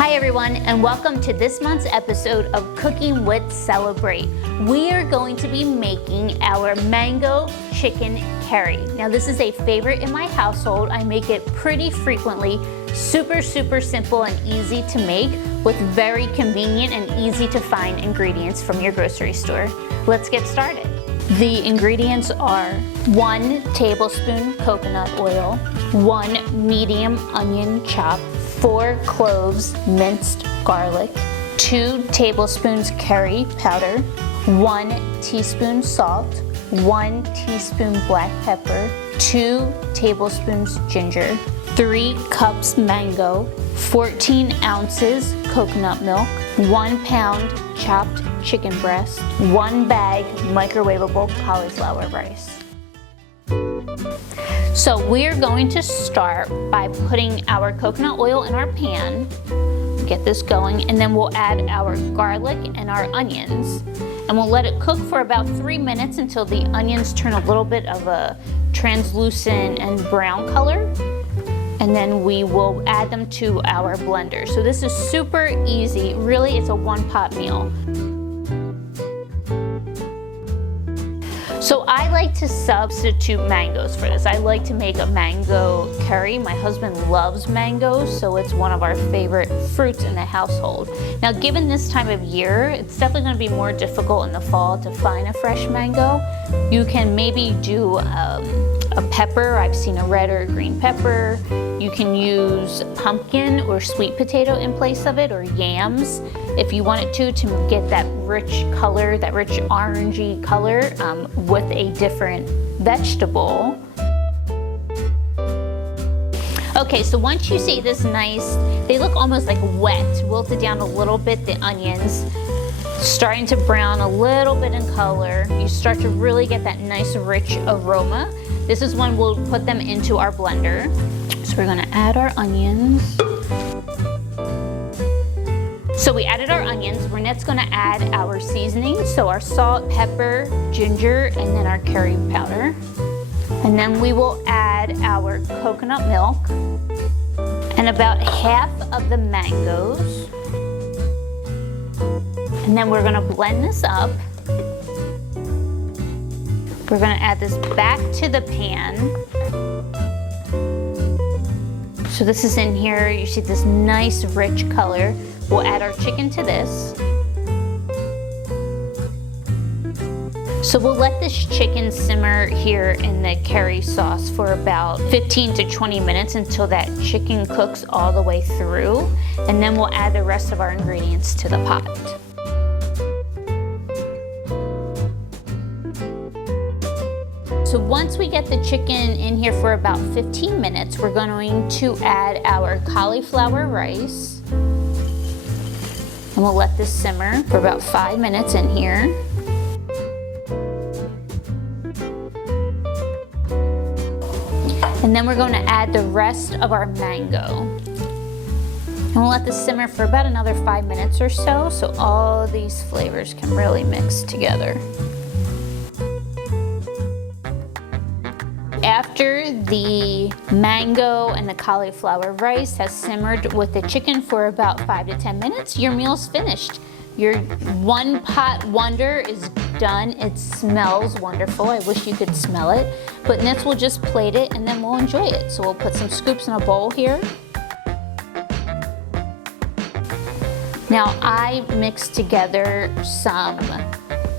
Hi everyone, and welcome to this month's episode of Cooking with Celebrate. We are going to be making our mango chicken curry. Now this is a favorite in my household. I make it pretty frequently. Super simple and easy to make with very convenient and easy to find ingredients from your grocery store. Let's get started. The ingredients are 1 tablespoon coconut oil, 1 medium onion chopped, 4 cloves minced garlic, 2 tablespoons curry powder, 1 teaspoon salt, 1 teaspoon black pepper, 2 tablespoons ginger, 3 cups mango, 14 ounces coconut milk, 1 pound chopped chicken breast, 1 bag microwavable cauliflower rice. So we're going to start by putting our coconut oil in our pan, get this going, and then we'll add our garlic and our onions, and we'll let it cook for about 3 minutes until the onions turn a little bit of a translucent and brown color, and then we will add them to our blender. So this is super easy. Really, it's a one-pot meal. So I like to substitute mangoes for this. I like to make a mango curry. My husband loves mangoes, so it's one of our favorite fruits in the household. Now, given this time of year, it's definitely going to be more difficult in the fall to find a fresh mango. You can maybe do a pepper. I've seen a red or a green pepper. You can use pumpkin or sweet potato in place of it, or yams if you want it to get that rich color, that rich orangey color with a different vegetable. Okay, so once you see this nice, they look almost like wet, wilted down a little bit, the onions, starting to brown a little bit in color. You start to really get that nice rich aroma. This is when we'll put them into our blender. So we're gonna add our onions. So we added our onions. Renette's gonna add our seasoning. So our salt, pepper, ginger, and then our curry powder. And then we will add our coconut milk and about half of the mangoes. And then we're gonna blend this up. We're gonna add this back to the pan. So this is in here, you see this nice rich color. We'll add our chicken to this. So we'll let this chicken simmer here in the curry sauce for about 15 to 20 minutes until that chicken cooks all the way through. And then we'll add the rest of our ingredients to the pot. So once we get the chicken in here for about 15 minutes, we're going to add our cauliflower rice. And we'll let this simmer for about 5 minutes in here. And then we're going to add the rest of our mango. And we'll let this simmer for about another 5 minutes or so all these flavors can really mix together. After the mango and the cauliflower rice has simmered with the chicken for about 5 to 10 minutes, your meal's finished. Your one pot wonder is done. It smells wonderful. I wish you could smell it. But next we'll just plate it and then we'll enjoy it. So we'll put some scoops in a bowl here. Now I mixed together some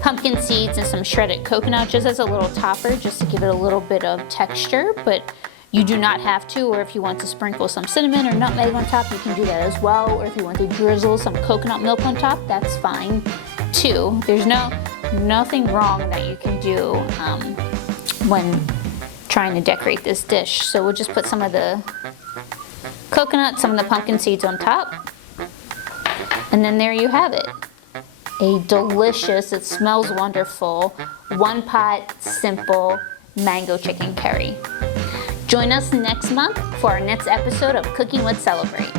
pumpkin seeds and some shredded coconut just as a little topper, just to give it a little bit of texture, but you do not have to, or if you want to sprinkle some cinnamon or nutmeg on top, you can do that as well, or if you want to drizzle some coconut milk on top, that's fine too. There's nothing wrong that you can do when trying to decorate this dish. So we'll just put some of the coconut, some of the pumpkin seeds on top, and then there you have it. A delicious, it smells wonderful, one pot, simple mango chicken curry. Join us next month for our next episode of Cooking with Celebrate.